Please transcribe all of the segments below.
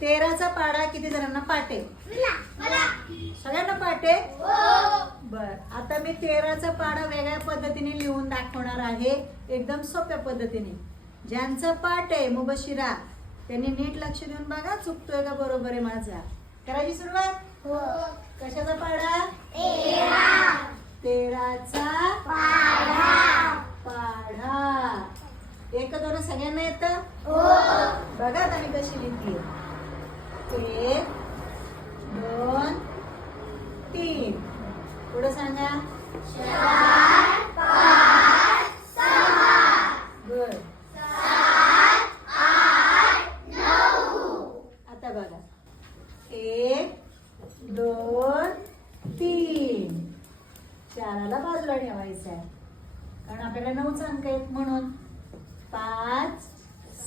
तेराचा पाडा किती जणांना आहे सगळ्यांना पाठ आहे बर. आता मी तेराचा पाडा वेगळ्या पद्धतीने लिहून दाखवणार आहे. एकदम सोप्या पद्धतीने. ज्यांचं पाठ आहे मुबशिरा त्यांनी नीट लक्ष देऊन बघा चुकतोय का बरोबर आहे माझा. करायची सुरुवात? कशाचा पाडा? तेराचा पाढा एक दोन सगळ्यांना येत? बघा आता मी कशी लिहिते एक दोन तीन. पुढे सांगा. बर आता बघा. एक दोन तीन. चाराला बाजूला ठेवायचं आहे. कारण आपल्याला नऊच अंक आहेत म्हणून. पाच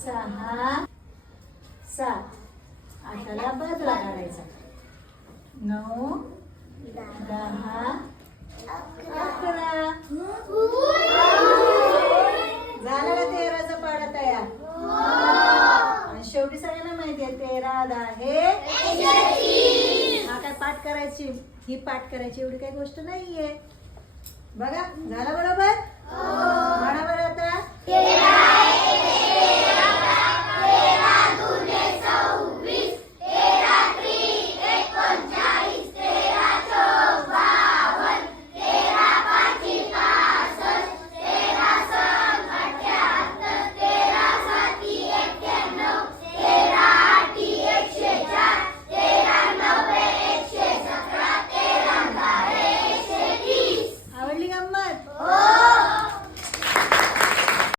सहा सात. आठाला बाजूला काढायचा नऊ दहा अकरा. झाला ना तेराचा पाडा तयार आणि शेवटी सगळ्यांना माहिती आहे तेरा दहा हा काय पाठ करायची. ही पाठ करायची एवढी काही गोष्ट नाहीये. बघा झालं बरोबर?